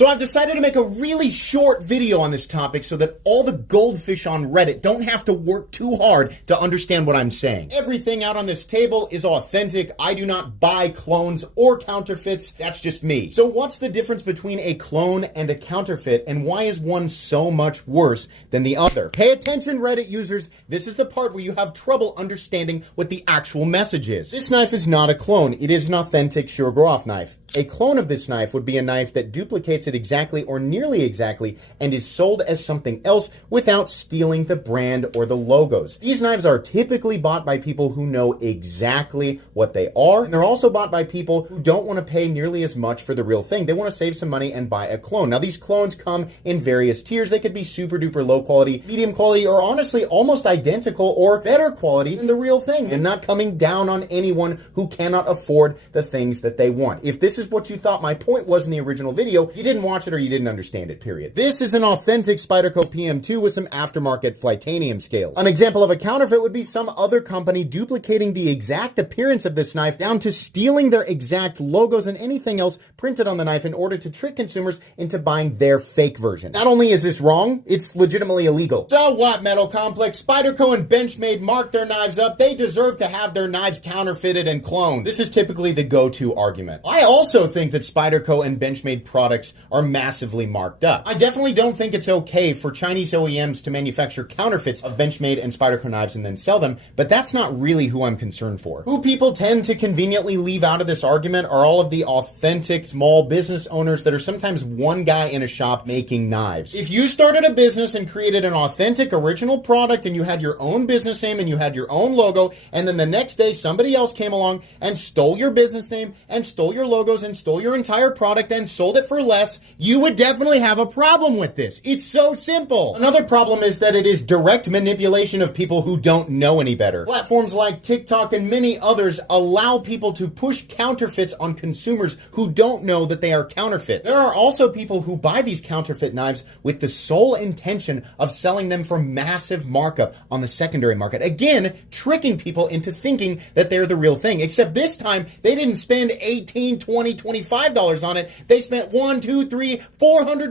So I've decided to make a really short video on this topic so that all the goldfish on Reddit don't have to work too hard to understand what I'm saying. Everything out on this table is authentic. I do not buy clones or counterfeits. That's just me. So what's the difference between a clone and a counterfeit, and why is one so much worse than the other? Pay attention, Reddit users. This is the part where you have trouble understanding what the actual message is. This knife is not a clone. It is an authentic Shirogorov knife. A clone of this knife would be a knife that duplicates it exactly or nearly exactly and is sold as something else without stealing the brand or the logos. These knives are typically bought by people who know exactly what they are, and they're also bought by people who don't want to pay nearly as much for the real thing. They want to save some money and buy a clone. Now, these clones come in various tiers. They could be super duper low quality, medium quality, or honestly almost identical or better quality than the real thing, and not coming down on anyone who cannot afford the things that they want. If this is what you thought my point was in the original video, you didn't watch it or you didn't understand it, period. This is an authentic Spyderco PM2 with some aftermarket Flytanium scales. An example of a counterfeit would be some other company duplicating the exact appearance of this knife down to stealing their exact logos and anything else printed on the knife in order to trick consumers into buying their fake version. Not only is this wrong, it's legitimately illegal. So what, Metal Complex? Spyderco and Benchmade mark their knives up. They deserve to have their knives counterfeited and cloned. This is typically the go-to argument. I also think that Spyderco and Benchmade products are massively marked up. I definitely don't think it's okay for Chinese OEMs to manufacture counterfeits of Benchmade and Spyderco knives and then sell them, but that's not really who I'm concerned for. Who people tend to conveniently leave out of this argument are all of the authentic small business owners that are sometimes one guy in a shop making knives. If you started a business and created an authentic original product and you had your own business name and you had your own logo, and then the next day somebody else came along and stole your business name and stole your logos and stole your entire product and sold it for less, you would definitely have a problem with this. It's so simple. Another problem is that it is direct manipulation of people who don't know any better. Platforms like TikTok and many others allow people to push counterfeits on consumers who don't know that they are counterfeits. There are also people who buy these counterfeit knives with the sole intention of selling them for massive markup on the secondary market. Again, tricking people into thinking that they're the real thing. Except this time, they didn't spend $18, $20, $25 on it. They spent $100, $200, $300,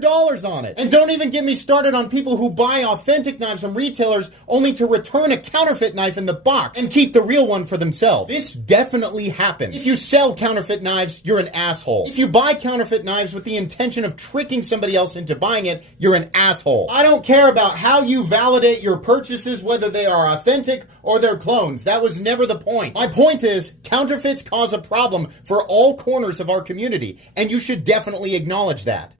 $400 on it. And don't even get me started on people who buy authentic knives from retailers only to return a counterfeit knife in the box and keep the real one for themselves. This definitely happens. If you sell counterfeit knives, you're an asshole. If you buy counterfeit knives with the intention of tricking somebody else into buying it, you're an asshole. I don't care about how you validate your purchases, whether they are authentic or they're clones. That was never the point. My point is, counterfeits cause a problem for all corners of our community, and you should definitely acknowledge that.